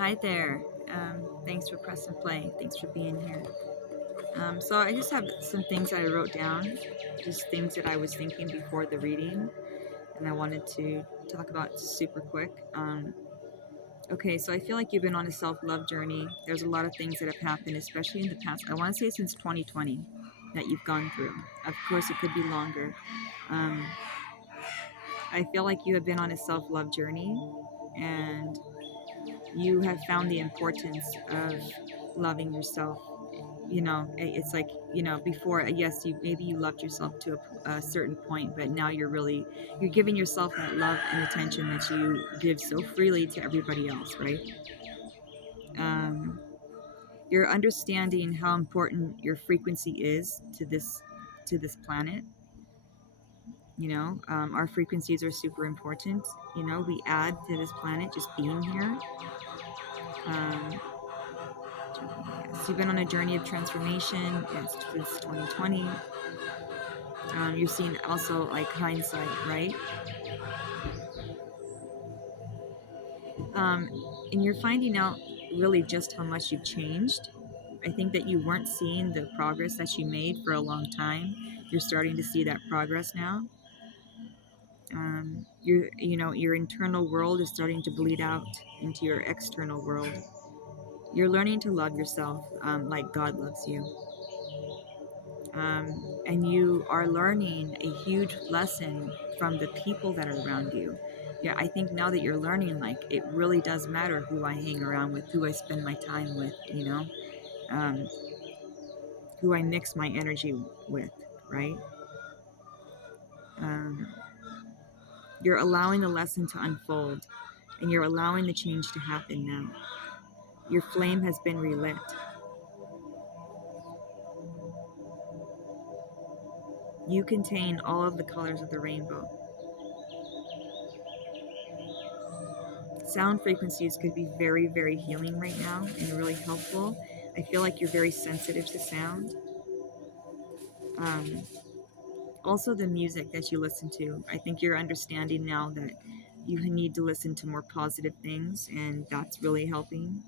Hi there. Thanks for pressing play. Thanks for being here. So I just have some things I wrote down, just things that I was thinking before the reading, and I wanted to talk about super quick. Okay, so I feel like you've been on a self-love journey. There's a lot of things that have happened, especially in the past. I want to say since 2020 that you've gone through. Of course, it could be longer. Um, I feel like you have been on a self-love journey, and you have found the importance of loving yourself. It's like, before, yes, you maybe you loved yourself to a certain point, but now you're giving yourself that love and attention that you give so freely to everybody else, right? um, you're understanding how important your frequency is to this planet. Our frequencies are super important. We add to this planet just being here. um, yes, you've been on a journey of transformation, yes, since 2020. You're seeing also like hindsight, right? um, and you're finding out really just how much you've changed. I think that you weren't seeing the progress that you made for a long time. You're starting to see that progress now. Your internal world is starting to bleed out into your external world. You're learning to love yourself, like God loves you. And you are learning a huge lesson from the people that are around you. Yeah, I think now that you're learning, like, it really does matter who I hang around with, who I spend my time with, um, who I mix my energy with, right? Um, you're allowing the lesson to unfold, and you're allowing the change to happen now. Your flame has been relit. You contain all of the colors of the rainbow. Sound frequencies could be very, very healing right now and really helpful. I feel like you're very sensitive to sound. Um, Also, the music that you listen to. I think you're understanding now that you need to listen to more positive things, and that's really helping.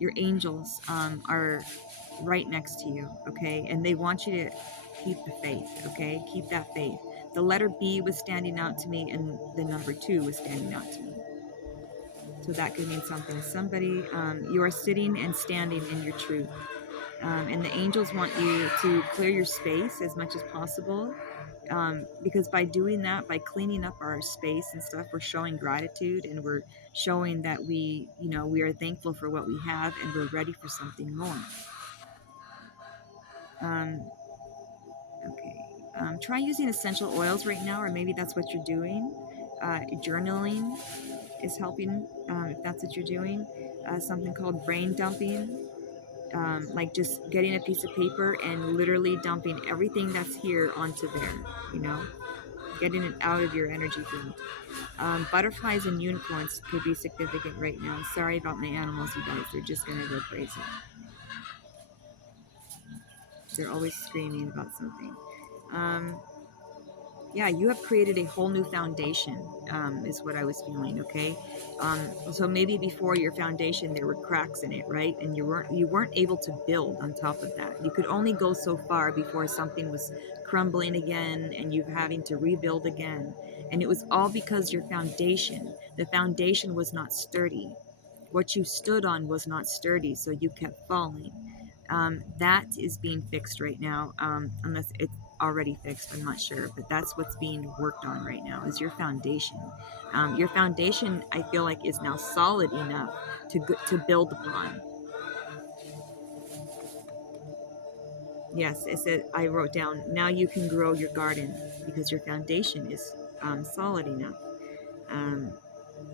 Your angels are right next to you, okay? And they want you to keep the faith, okay? Keep that faith. The letter B was standing out to me, and the number 2 was standing out to me. So that could mean something. Somebody, you are sitting and standing in your truth. And the angels want you to clear your space as much as possible, because by doing that, by cleaning up our space and stuff, we're showing gratitude, and we're showing that we are thankful for what we have, and we're ready for something more. um, okay. Try using essential oils right now, or maybe that's what you're doing. Journaling is helping, if that's what you're doing. Something called brain dumping, like just getting a piece of paper and literally dumping everything that's here onto there, you know, getting it out of your energy field. Butterflies and unicorns could be significant right now. Sorry about my animals, you guys. They're just gonna go crazy. They're always screaming about something. Um, yeah, you have created a whole new foundation, is what I was feeling. Okay. So maybe before your foundation there were cracks in it, right? And you weren't able to build on top of that. You could only go so far before something was crumbling again and you having to rebuild again. And it was all because the foundation was not sturdy. What you stood on was not sturdy, so you kept falling. That is being fixed right now, unless it's already fixed. I'm not sure, but that's what's being worked on right now, is your foundation. Your foundation, I feel like, is now solid enough to build upon. Yes, it said, I wrote down, now you can grow your garden because your foundation is solid enough. Um,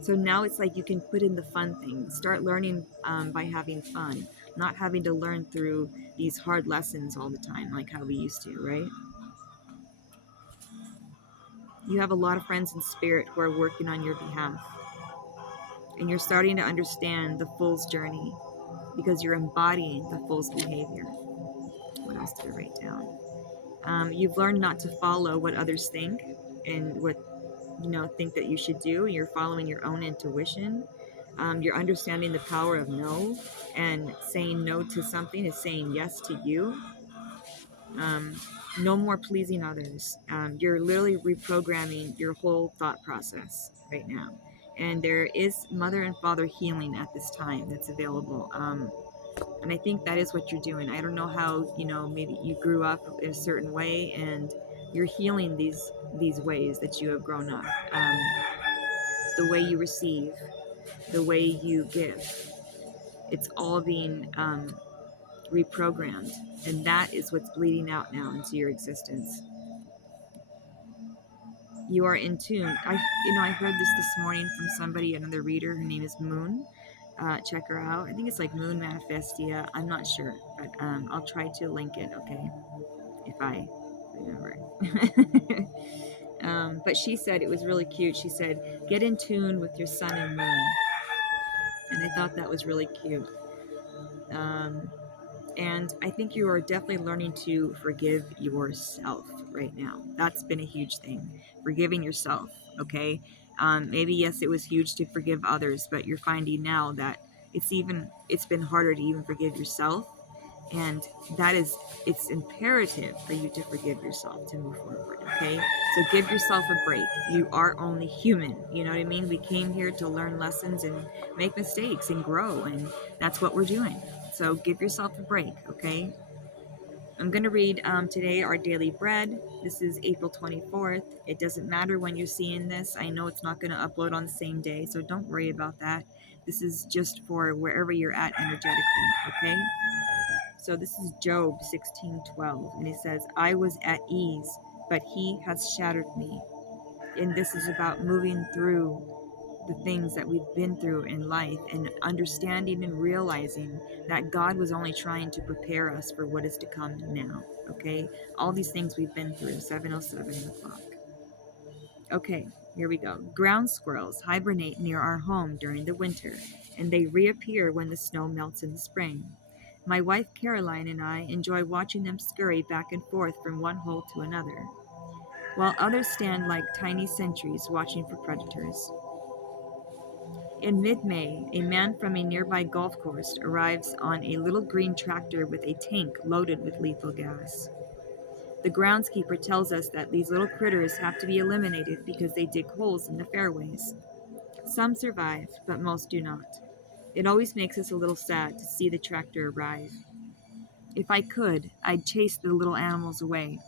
So now it's like you can put in the fun things. Start learning by having fun, not having to learn through these hard lessons all the time, like how we used to, right? You have a lot of friends in spirit who are working on your behalf, and you're starting to understand the Fool's journey because you're embodying the Fool's behavior. What else did I write down? You've learned not to follow what others think and what think that you should do. You're following your own intuition. You're understanding the power of no, and saying no to something is saying yes to you. um, no more pleasing others. You're literally reprogramming your whole thought process right now. And there is mother and father healing at this time that's available. And I think that is what you're doing. I don't know how, maybe you grew up in a certain way and you're healing these ways that you have grown up. The way you receive, the way you give, it's all being reprogrammed, and that is what's bleeding out now into your existence. You are in tune. I heard this morning from somebody, another reader. Her name is Moon. Check her out. I think it's like Moon Manifestia. I'm not sure, but I'll try to link it. Okay, if I remember. But she said it was really cute. She said, "Get in tune with your sun and moon," and I thought that was really cute. And I think you are definitely learning to forgive yourself right now. That's been a huge thing. Forgiving yourself, okay? Maybe, yes, it was huge to forgive others, but you're finding now that it's been harder to even forgive yourself. And it's imperative for you to forgive yourself to move forward, okay? So give yourself a break. You are only human, you know what I mean? We came here to learn lessons and make mistakes and grow, and that's what we're doing. So give yourself a break, okay? I'm going to read today our daily bread. This is April 24th. It doesn't matter when you're seeing this. I know it's not going to upload on the same day, so don't worry about that. This is just for wherever you're at energetically, okay? So this is Job 16:12, and he says, "I was at ease, but he has shattered me." And this is about moving through the things that we've been through in life and understanding and realizing that God was only trying to prepare us for what is to come now. Okay? All these things we've been through, 7:07 o'clock. Okay, here we go. Ground squirrels hibernate near our home during the winter, and they reappear when the snow melts in the spring. My wife Caroline and I enjoy watching them scurry back and forth from one hole to another, while others stand like tiny sentries watching for predators. In mid-May, a man from a nearby golf course arrives on a little green tractor with a tank loaded with lethal gas. The groundskeeper tells us that these little critters have to be eliminated because they dig holes in the fairways. Some survive, but most do not. It always makes us a little sad to see the tractor arrive. If I could, I'd chase the little animals away.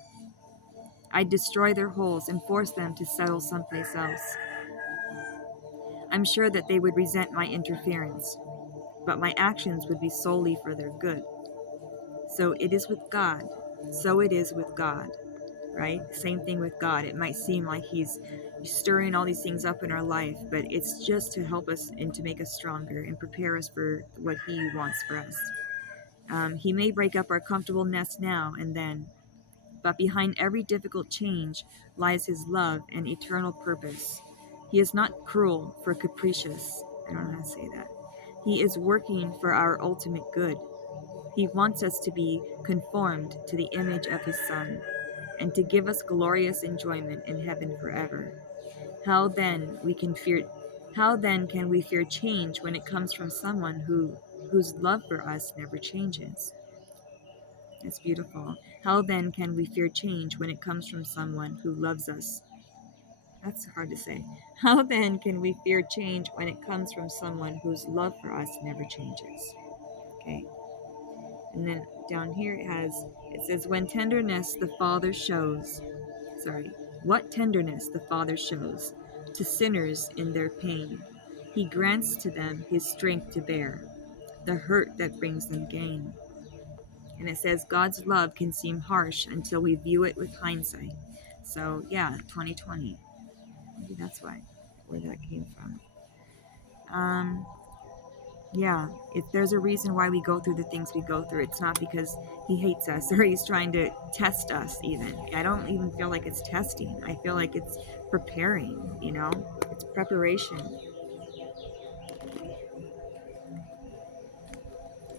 I'd destroy their holes and force them to settle someplace else. I'm sure that they would resent my interference, but my actions would be solely for their good. So it is with God. So it is with God, right? Same thing with God. It might seem like He's stirring all these things up in our life, but it's just to help us and to make us stronger and prepare us for what He wants for us. He may break up our comfortable nest now and then, but behind every difficult change lies His love and eternal purpose. He is not cruel for capricious. I don't know how to say that. He is working for our ultimate good. He wants us to be conformed to the image of His Son, and to give us glorious enjoyment in heaven forever. How then can we fear change when it comes from someone whose love for us never changes? It's beautiful. How then can we fear change when it comes from someone who loves us? That's hard to say. How then can we fear change when it comes from someone whose love for us never changes? Okay. And then down here it says, when tenderness the Father shows, what tenderness the Father shows to sinners in their pain. He grants to them His strength to bear the hurt that brings them gain. And it says, God's love can seem harsh until we view it with hindsight. So yeah, 2020. Maybe that's where that came from. Yeah, if there's a reason why we go through the things we go through, it's not because He hates us or He's trying to test us even. I don't even feel like it's testing. I feel like it's preparing, it's preparation.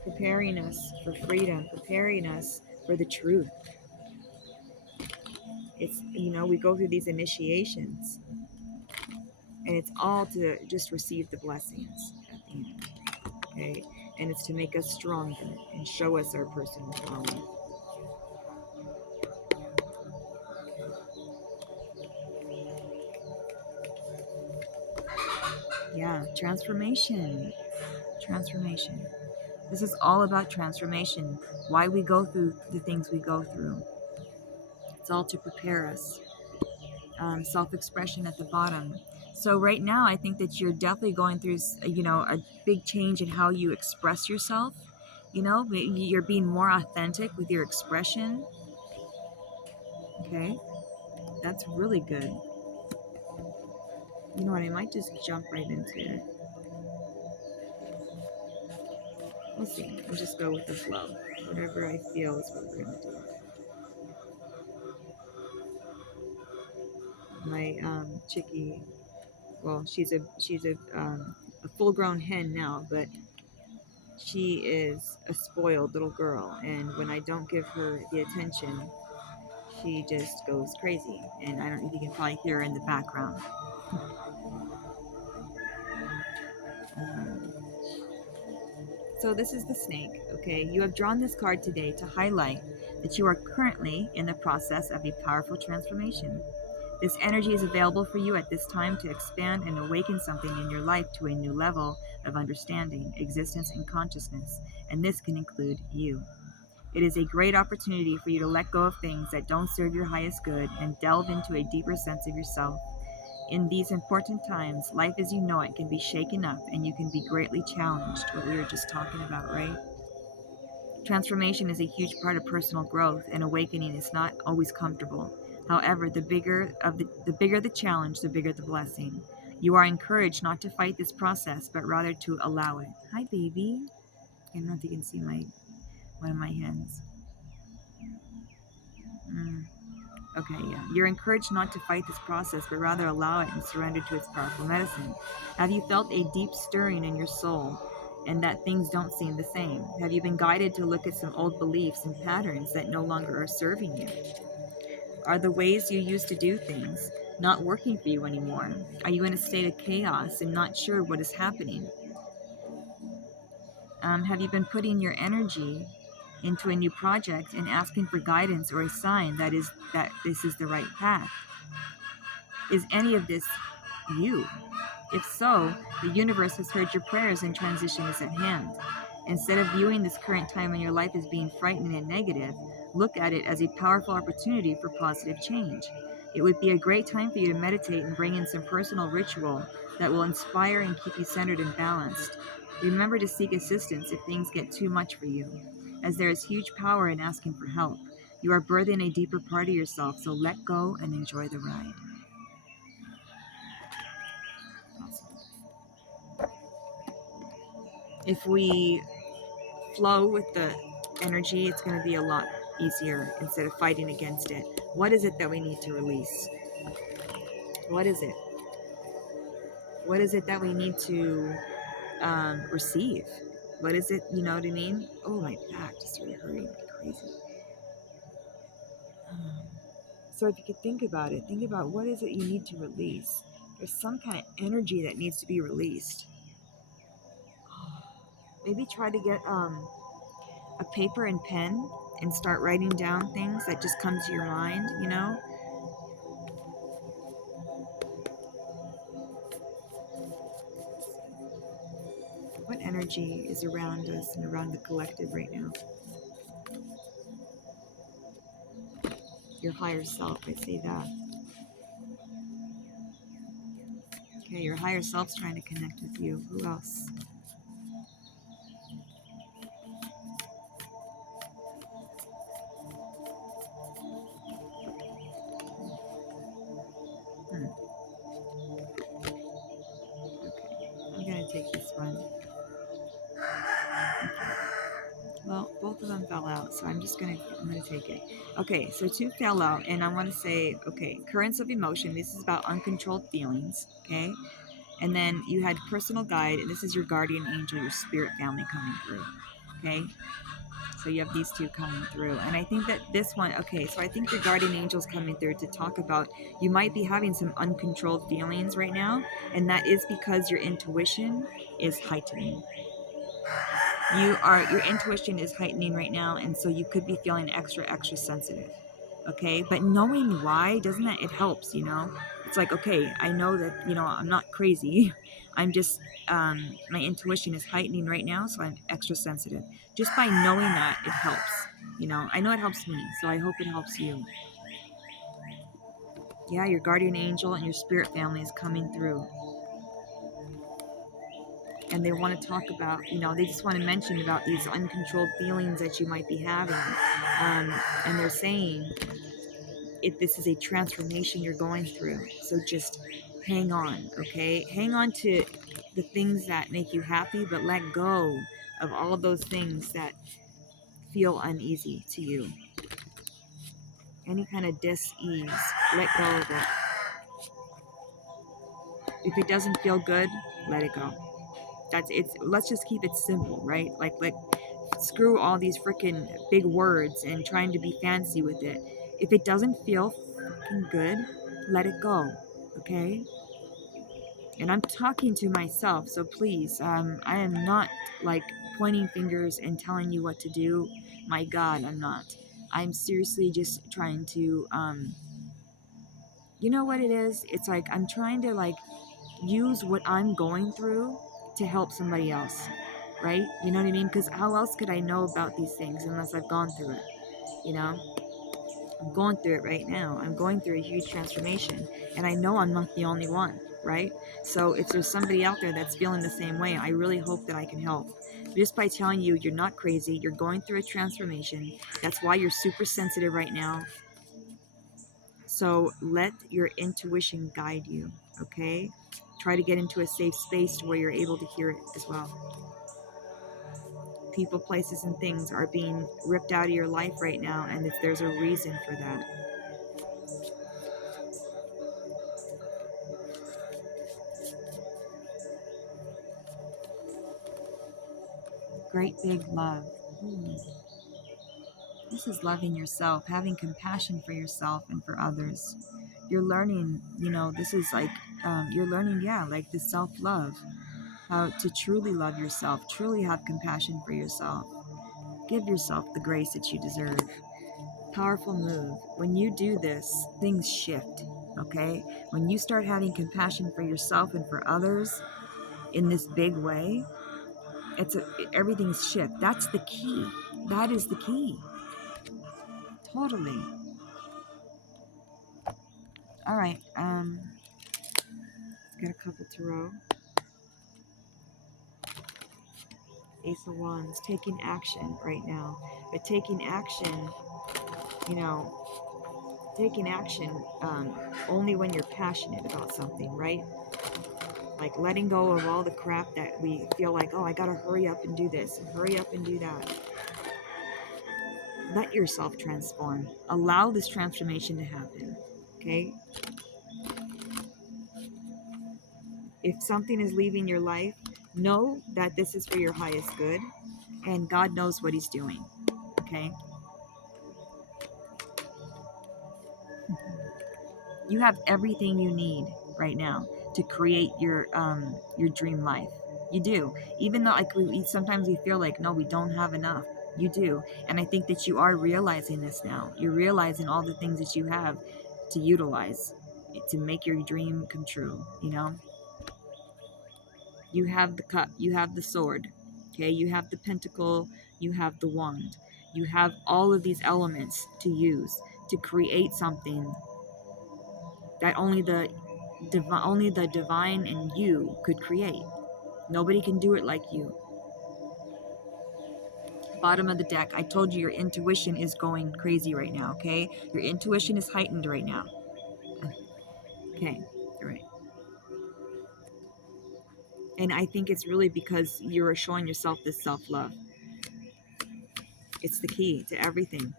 Preparing us for freedom, preparing us for the truth. It's, we go through these initiations, and it's all to just receive the blessings at and it's to make us stronger and show us our personal power. Yeah, transformation. Transformation. This is all about transformation. Why we go through the things we go through. It's all to prepare us. Self-expression at the bottom. So right now, I think that you're definitely going through, a big change in how you express yourself. You're being more authentic with your expression. Okay, that's really good. You know what? I might just jump right into it. We'll see. We'll just go with the flow. Whatever I feel is what we're gonna do. My chickie, well, she's a full-grown hen now, but she is a spoiled little girl, and when I don't give her the attention, she just goes crazy. And I don't know if you can probably hear her in the background. Um, so this is the snake, okay? You have drawn this card today to highlight that you are currently in the process of a powerful transformation. This energy is available for you at this time to expand and awaken something in your life to a new level of understanding, existence, and consciousness, and this can include you. It is a great opportunity for you to let go of things that don't serve your highest good and delve into a deeper sense of yourself. In these important times, life as you know it can be shaken up and you can be greatly challenged, what we were just talking about, right? Transformation is a huge part of personal growth, and awakening is not always comfortable. However, the bigger the challenge, the bigger the blessing. You are encouraged not to fight this process, but rather to allow it. Hi, baby. I don't know if you can see one of my hands. Okay, yeah. You're encouraged not to fight this process, but rather allow it and surrender to its powerful medicine. Have you felt a deep stirring in your soul and that things don't seem the same? Have you been guided to look at some old beliefs and patterns that no longer are serving you? Are the ways you used to do things not working for you anymore? Are you in a state of chaos and not sure what is happening? Have you been putting your energy into a new project and asking for guidance or a sign that this is the right path? Is any of this you? If so, the universe has heard your prayers and transition is at hand. Instead of viewing this current time in your life as being frightening and negative, look at it as a powerful opportunity for positive change. It would be a great time for you to meditate and bring in some personal ritual that will inspire and keep you centered and balanced. Remember to seek assistance if things get too much for you, as there is huge power in asking for help. You are birthing a deeper part of yourself, so let go and enjoy the ride. If we flow with the energy, it's going to be a lot easier instead of fighting against it. What is it that we need to release? What is it? What is it that we need to receive? What is it? You know what I mean? Oh, my back just really hurting like crazy. So if you could think about what is it you need to release. There's some kind of energy that needs to be released. Maybe try to get a paper and pen and start writing down things that just come to your mind, What energy is around us and around the collective right now? Your higher self, I see that. Okay, your higher self's trying to connect with you. Who else? Okay, I'm gonna take this one. Okay. Well, both of them fell out, so I'm gonna take it. Okay, so two fell out, and I want to say, okay, currents of emotion. This is about uncontrolled feelings. Okay, and then you had personal guide, and this is your guardian angel, your spirit family coming through. Okay, so you have these two coming through, and I think that this one, okay, so I think your guardian angel's coming through to talk about you might be having some uncontrolled feelings right now, and that is because your intuition is heightening. Your intuition is heightening right now, and so you could be feeling extra sensitive. Okay, but knowing why, doesn't that, it helps, it's like, okay, I know that, I'm not crazy. I'm just, my intuition is heightening right now, so I'm extra sensitive. Just by knowing that, it helps. I know it helps me, so I hope it helps you. Yeah, your guardian angel and your spirit family is coming through, and they want to talk about, they just want to mention about these uncontrolled feelings that you might be having. And they're saying, if this is a transformation you're going through, so just hang on, okay? Hang on to the things that make you happy, but let go of all of those things that feel uneasy to you. Any kind of dis-ease, let go of it. If it doesn't feel good, let it go. Let's just keep it simple, right? Like screw all these freaking big words and trying to be fancy with it. If it doesn't feel fucking good, let it go, okay? And I'm talking to myself, so please, I am not like pointing fingers and telling you what to do. My God, I'm not. I'm seriously just trying to, you know what it is? It's like I'm trying to like use what I'm going through to help somebody else, right? You know what I mean? Because how else could I know about these things unless I've gone through it, you know? I'm going through it right now. I'm going through a huge transformation, and I know I'm not the only one, right? So if there's somebody out there that's feeling the same way, I really hope that I can help. Just by telling you you're not crazy, you're going through a transformation. That's why you're super sensitive right now. So let your intuition guide you, okay? Try to get into a safe space where you're able to hear it as well. People, places, and things are being ripped out of your life right now, and there's a reason for that. Great big love. This is loving yourself, having compassion for yourself and for others. You're learning, this is like, you're learning, like the self-love, how to truly love yourself, truly have compassion for yourself. Give yourself the grace that you deserve. Powerful move. When you do this, things shift, okay? When you start having compassion for yourself and for others in this big way, everything's shift. That's the key. That is the key. Totally. All right. Got a couple tarot. Ace of Wands, taking action right now. But taking action, taking action only when you're passionate about something, right? Like letting go of all the crap that we feel like, oh, I gotta hurry up and do this and hurry up and do that. Let yourself transform. Allow this transformation to happen, okay? If something is leaving your life, know that this is for your highest good, and God knows what He's doing, okay? You have everything you need right now to create your dream life. You do. Even though like sometimes we feel like, no, we don't have enough. You do. And I think that you are realizing this now. You're realizing all the things that you have to utilize to make your dream come true, You have the cup, you have the sword, okay? You have the pentacle, you have the wand. You have all of these elements to use to create something that only the divine in you could create. Nobody can do it like you. Bottom of the deck, I told you your intuition is going crazy right now, okay? Your intuition is heightened right now. Okay, all right. And I think it's really because you're showing yourself this self-love. It's the key to everything.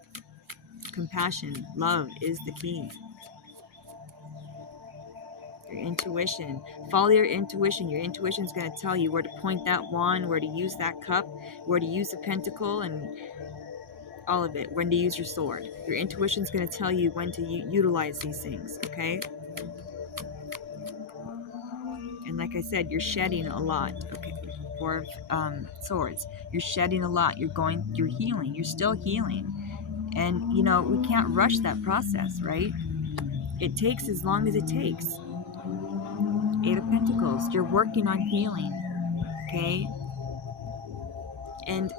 Compassion, love is the key. Your intuition. Follow your intuition. Your intuition is going to tell you where to point that wand, where to use that cup, where to use the pentacle, and all of it. When to use your sword. Your intuition is going to tell you when to utilize these things, okay? And like I said, you're shedding a lot, okay? Four of Swords. You're shedding a lot. You're healing. You're still healing. And, you know, we can't rush that process, right? It takes as long as it takes. Eight of Pentacles. You're working on healing, okay? And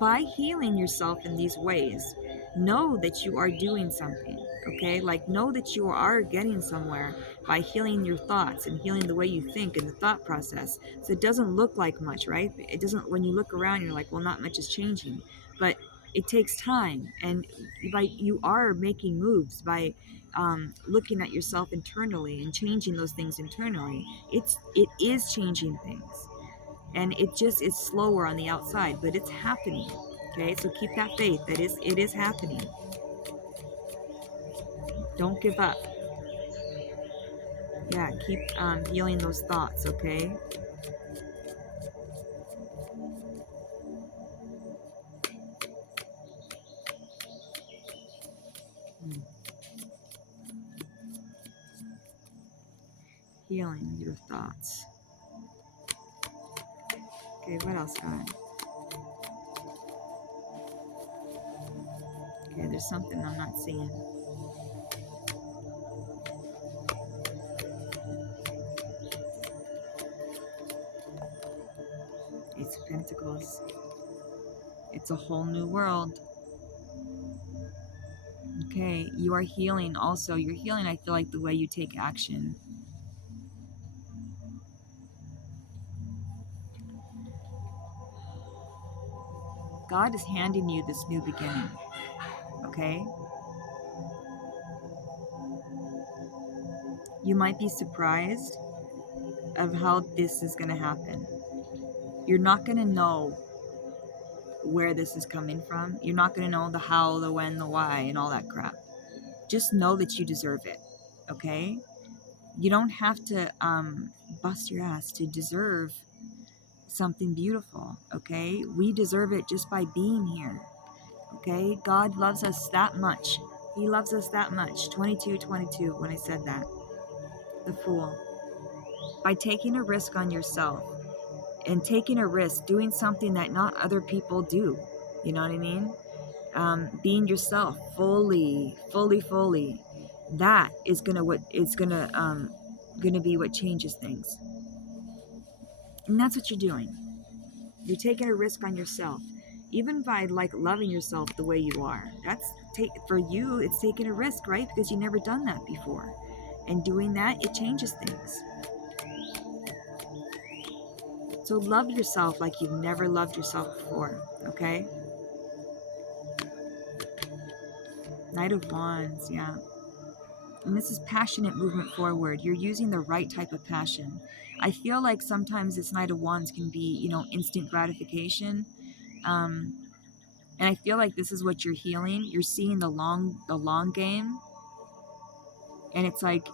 by healing yourself in these ways, know that you are doing something, okay? Like, know that you are getting somewhere by healing your thoughts and healing the way you think and the thought process. So it doesn't look like much, right? It doesn't, when you look around, you're like, well, not much is changing. But it takes time, and you are making moves by looking at yourself internally and changing those things internally. It is changing things, and it just is slower on the outside, but it's happening. Okay, so keep that faith. It is happening. Don't give up. Yeah, keep healing those thoughts. Okay. Hmm. Healing your thoughts. Okay, what else, God? Okay, there's something I'm not seeing. Ace of Pentacles. It's a whole new world. Okay, you are healing also. You're healing, I feel like, the way you take action. God is handing you this new beginning. Okay? You might be surprised of how this is going to happen. You're not going to know where this is coming from. You're not going to know the how, the when, the why, and all that crap. Just know that you deserve it. Okay? You don't have to bust your ass to deserve something beautiful. Okay? We deserve it just by being here. Okay? God loves us that much. He loves us that much. 22 when I said that. The Fool. By taking a risk on yourself and taking a risk, doing something that not other people do. You know what I mean? Being yourself fully. That is gonna be what changes things. And that's what you're doing. You're taking a risk on yourself, even by like loving yourself the way you are. For you, it's taking a risk, right? Because you've never done that before, and doing that, it changes things. So love yourself like you've never loved yourself before, okay? Knight of Wands, yeah. And this is passionate movement forward. You're using the right type of passion. I feel like sometimes this Knight of Wands can be, you know, instant gratification. And I feel like this is what you're healing. You're seeing the long game. And it's like,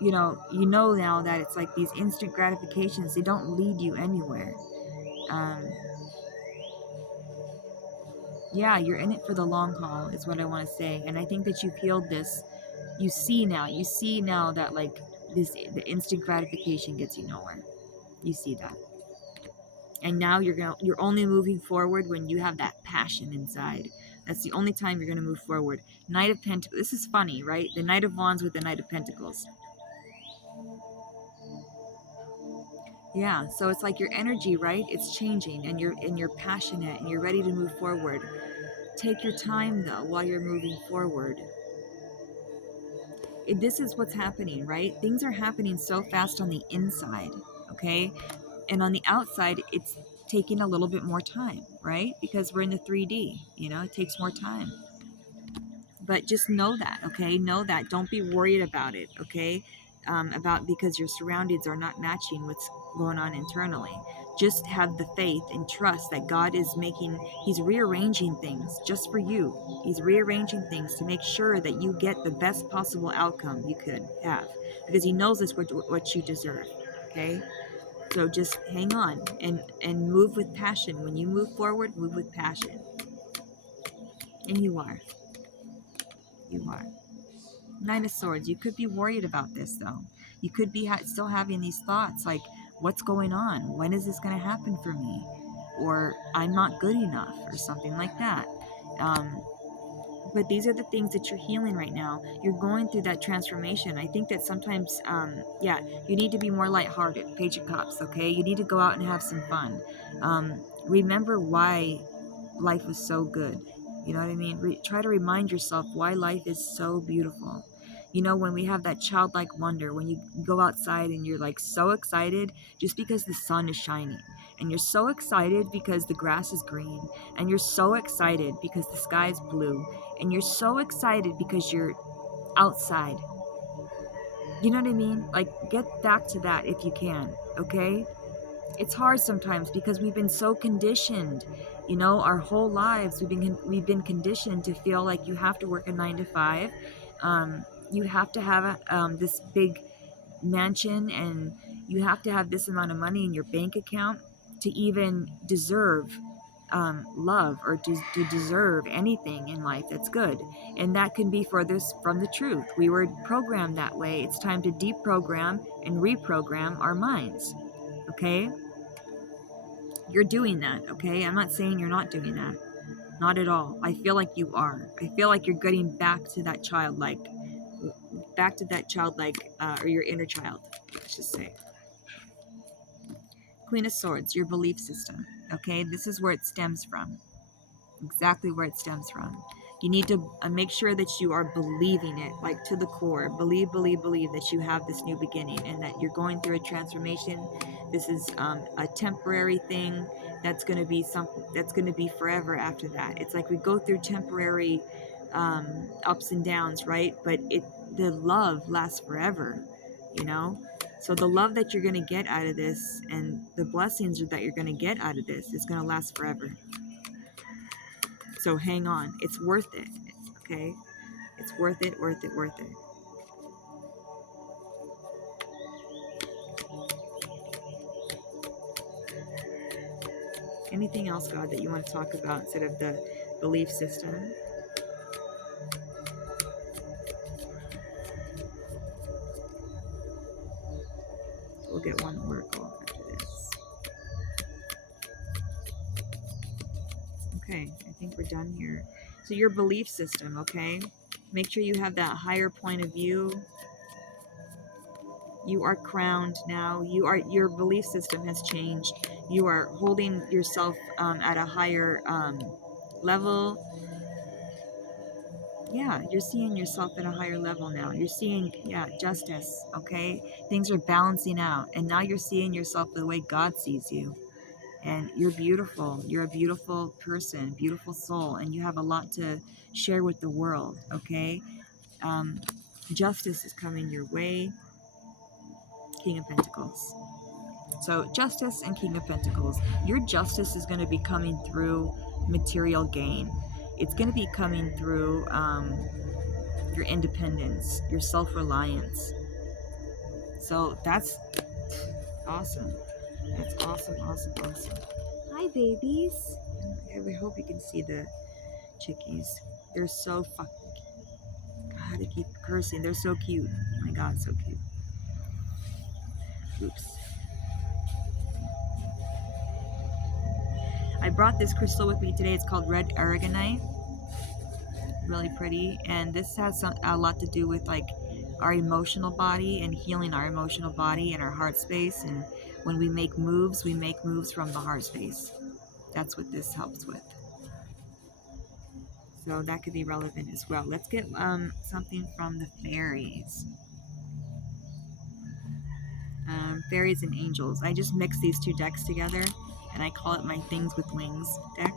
you know now that it's like these instant gratifications, they don't lead you anywhere. Yeah, you're in it for the long haul is what I want to say. And I think that you've healed this. You see now that like the instant gratification gets you nowhere. You see that. And now you're only moving forward when you have that passion inside. That's the only time you're going to move forward. Knight of Pentacles. This is funny, right? The Knight of Wands with the Knight of Pentacles. Yeah, so it's like your energy, right? It's changing, and you're passionate and you're ready to move forward. Take your time though while you're moving forward. This is what's happening, right? Things are happening so fast on the inside, okay? And on the outside, it's taking a little bit more time, right? Because we're in the 3D, you know, it takes more time. But just know that, okay? Know that. Don't be worried about it, okay? Because your surroundings are not matching what's going on internally. Just have the faith and trust that God is He's rearranging things just for you. He's rearranging things to make sure that you get the best possible outcome you could have, because He knows it's what you deserve, okay? So just hang on and move with passion. When you move forward, move with passion. And you are. You are. Nine of Swords. You could be worried about this, though. You could be still having these thoughts like, what's going on? When is this going to happen for me? Or I'm not good enough, or something like that. But these are the things that you're healing right now. You're going through that transformation. I think that sometimes, yeah, you need to be more lighthearted. Page of Cups, okay? You need to go out and have some fun. Remember why life was so good. You know what I mean? Try to remind yourself why life is so beautiful. You know, when we have that childlike wonder, when you go outside and you're like so excited just because the sun is shining, and you're so excited because the grass is green, and you're so excited because the sky is blue, and you're so excited because you're outside. You know what I mean? Like, get back to that if you can, okay? It's hard sometimes because we've been so conditioned, you know, our whole lives we've been conditioned to feel like you have to work a 9 to 5. You have to have this big mansion, and you have to have this amount of money in your bank account to even deserve love, or to deserve anything in life that's good. And that can be furthest from the truth. We were programmed that way. It's time to deprogram and reprogram our minds, okay? You're doing that, okay? I'm not saying you're not doing that. Not at all. I feel like you are. I feel like you're getting back to that childlike, or your inner child, let's just say. Queen of Swords, your belief system, okay? This is where it stems from. Exactly where it stems from. You need to make sure that you are believing it, like to the core. Believe that you have this new beginning, and that you're going through a transformation. This is a temporary thing that's going to be something that's going to be forever after that. It's like we go through temporary ups and downs, right? But the love lasts forever, you know? So the love that you're going to get out of this, and the blessings that you're going to get out of this, is going to last forever. So hang on. It's worth it. Okay? It's worth it, worth it, worth it. Anything else, God, that you want to talk about instead of the belief system? We'll get one oracle after this. Okay, I think we're done here. So your belief system, okay? Make sure you have that higher point of view. You are crowned now. Your belief system has changed. You are holding yourself at a higher level. Yeah, you're seeing yourself at a higher level now. You're seeing, yeah, justice, okay? Things are balancing out. And now you're seeing yourself the way God sees you. And you're beautiful. You're a beautiful person, beautiful soul. And you have a lot to share with the world, okay? Justice is coming your way. King of Pentacles. So justice and King of Pentacles. Your justice is going to be coming through material gain. It's going to be coming through your independence, your self-reliance. So that's awesome. That's awesome, awesome, awesome. Hi, babies. I hope you can see the chickies. They're so fucking cute. God, I keep cursing. They're so cute. Oh my God, so cute. Oops. I brought this crystal with me today. It's called red aragonite. Really pretty. And this has a lot to do with like our emotional body and healing our emotional body and our heart space. And when we make moves from the heart space. That's what this helps with. So that could be relevant as well. Let's get something from the fairies. Fairies and angels. I just mix these two decks together, and I call it my Things with Wings deck.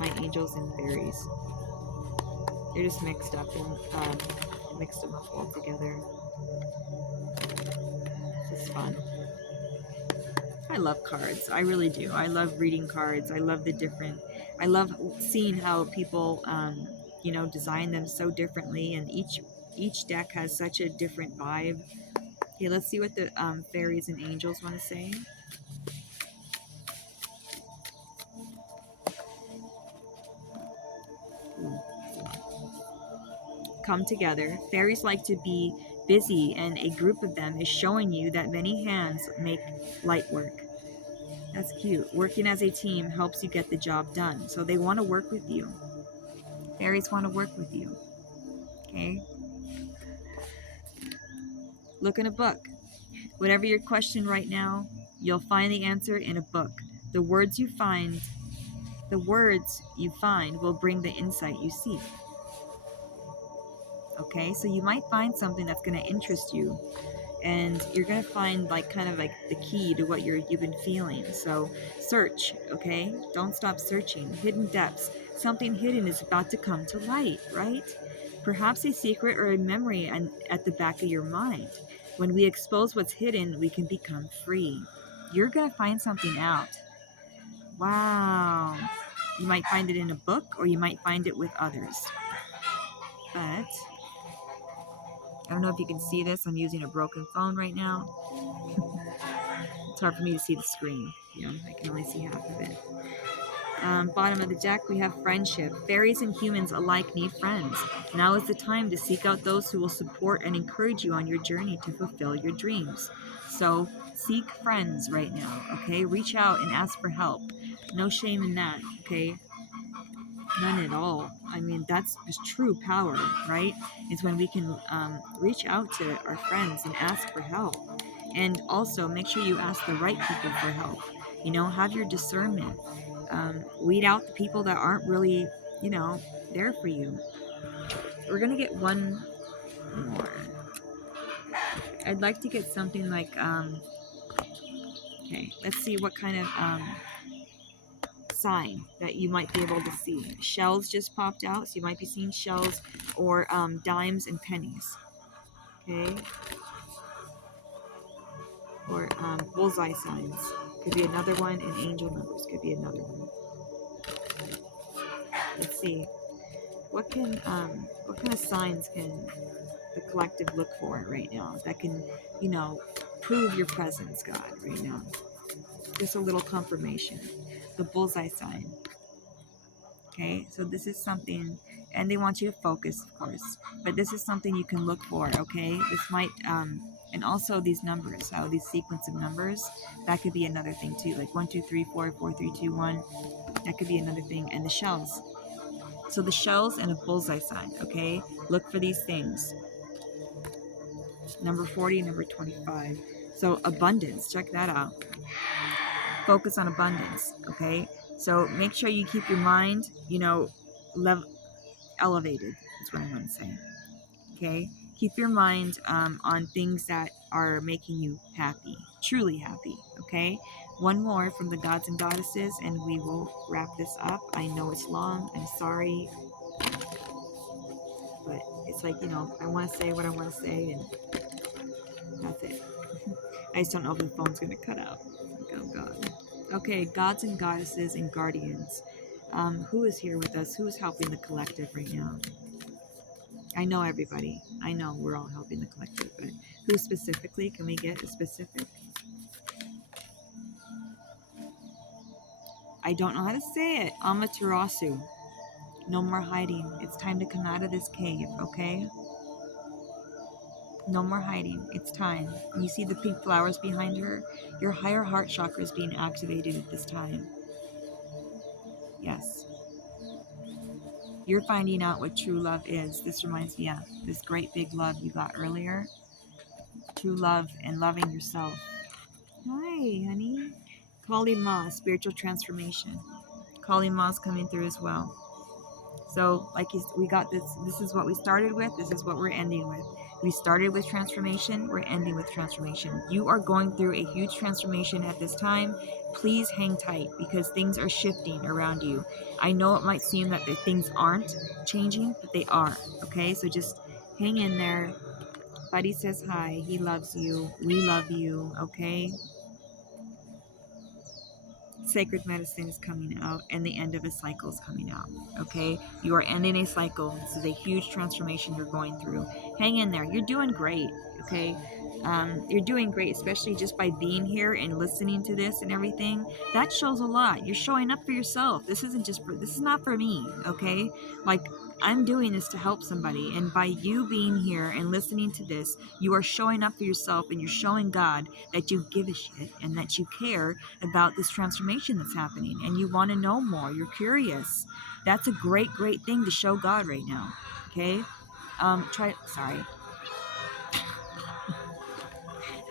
My angels and fairies. They're just mixed up and mixed them up all together. This is fun. I love cards. I really do. I love reading cards. I love I love seeing how people, you know, design them so differently, and each deck has such a different vibe. Okay, let's see what the fairies and angels want to say. Come together. Fairies like to be busy, and a group of them is showing you that many hands make light work. That's cute. Working as a team helps you get the job done. So they want to work with you. Fairies want to work with you. Okay? Look in a book. Whatever your question right now, you'll find the answer in a book. The words you find will bring the insight you seek. Okay? So you might find something that's going to interest you, and you're going to find like kind of like the key to what you've been feeling. So search, okay? Don't stop searching. Hidden depths. Something hidden is about to come to light, right? Perhaps a secret or a memory at the back of your mind. When we expose what's hidden, we can become free. You're going to find something out. Wow. You might find it in a book, or you might find it with others. But I don't know if you can see this. I'm using a broken phone right now. It's hard for me to see the screen. I can only see half of it. Bottom of the deck, we have friendship. Fairies and humans alike need friends. Now is the time to seek out those who will support and encourage you on your journey to fulfill your dreams. So seek friends right now, okay? Reach out and ask for help. No shame in that, okay? None at all. I mean, that's just true power, right? It's when we can reach out to our friends and ask for help. And also make sure you ask the right people for help. Have your discernment. Weed out the people that aren't really, there for you. We're going to get one more. I'd like to get something like, okay, let's see what kind of sign that you might be able to see. Shells just popped out, so you might be seeing shells or dimes and pennies. Okay? Or bullseye signs. Could be another one, and angel numbers could be another one. Let's see. What kind of signs can the collective look for right now that can, prove your presence, God, right now? Just a little confirmation. The bullseye sign. Okay, so this is something, and they want you to focus, of course, but this is something you can look for, okay? This might, and also these numbers, these sequence of numbers, that could be another thing too, like 1, 2, 3, 4, 4, 3, 2, 1, that could be another thing, and the shells. So the shells and a bullseye sign, okay? Look for these things. Number 40, number 25. So abundance, check that out. Focus on abundance, okay? So make sure you keep your mind, elevated, is what I want to say. Okay? Keep your mind on things that are making you happy, truly happy. Okay? One more from the gods and goddesses, and we will wrap this up. I know it's long. I'm sorry. But it's like, I want to say what I want to say, and that's it. I just don't know if the phone's going to cut out. Oh, God. Okay, gods and goddesses and guardians. Who is here with us? Who is helping the collective right now? I know everybody. I know we're all helping the collective, but who specifically? Can we get a specific? I don't know how to say it. Amaterasu. No more hiding. It's time to come out of this cave, okay? No more hiding. It's time. You see the pink flowers behind her? Your higher heart chakra is being activated at this time. Yes. You're finding out what true love is. This reminds me of this great big love you got earlier. True love and loving yourself. Hi, honey. Kali Ma, spiritual transformation. Kali Ma's coming through as well. So, we got this. This is what we started with. This is what we're ending with. We started with transformation. We're ending with transformation. You are going through a huge transformation at this time. Please hang tight because things are shifting around you. I know it might seem that the things aren't changing, but they are. Okay, so just hang in there. Buddy says hi. He loves you. We love you. Okay. Sacred medicine is coming out, and the end of a cycle is coming out. Okay, you are ending a cycle. This is a huge transformation you're going through. Hang in there. You're doing great. Okay, You're doing great, especially just by being here and listening to this and everything. That shows a lot. You're showing up for yourself. This is not for me, okay? Like, I'm doing this to help somebody, and by you being here and listening to this, you are showing up for yourself, and you're showing God that you give a shit and that you care about this transformation that's happening, and you want to know more. You're curious. That's a great, great thing to show God right now. Okay? Sorry.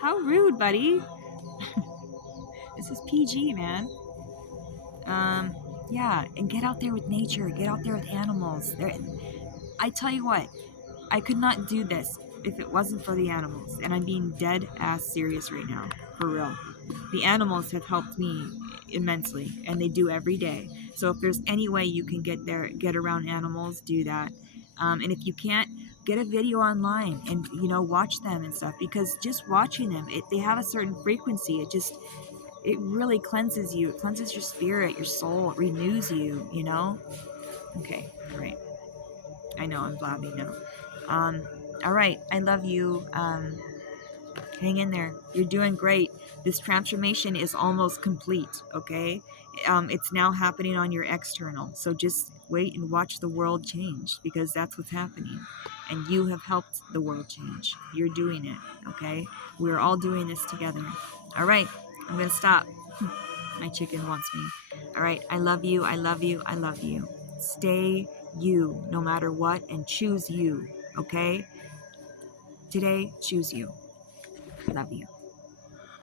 How rude, buddy. This is PG, man. Um, yeah, and get out there with nature. Get out there with animals. I tell you what, I could not do this if it wasn't for the animals. And I'm being dead ass serious right now. For real. The animals have helped me immensely, and they do every day. So if there's any way you can get around animals, do that. And if you can't, get a video online and watch them and stuff, because just watching them, they have a certain frequency. It really cleanses you. It cleanses your spirit, your soul. It renews you. Okay, all right. I know I'm blabbing now. All right. I love you. Hang in there. You're doing great. This transformation is almost complete, okay? It's now happening on your external. So just wait and watch the world change, because that's what's happening. And you have helped the world change. You're doing it, okay? We're all doing this together. All right. I'm going to stop. My chicken wants me. All right. I love you. I love you. I love you. Stay you no matter what, and choose you, okay? Today, choose you. Love you.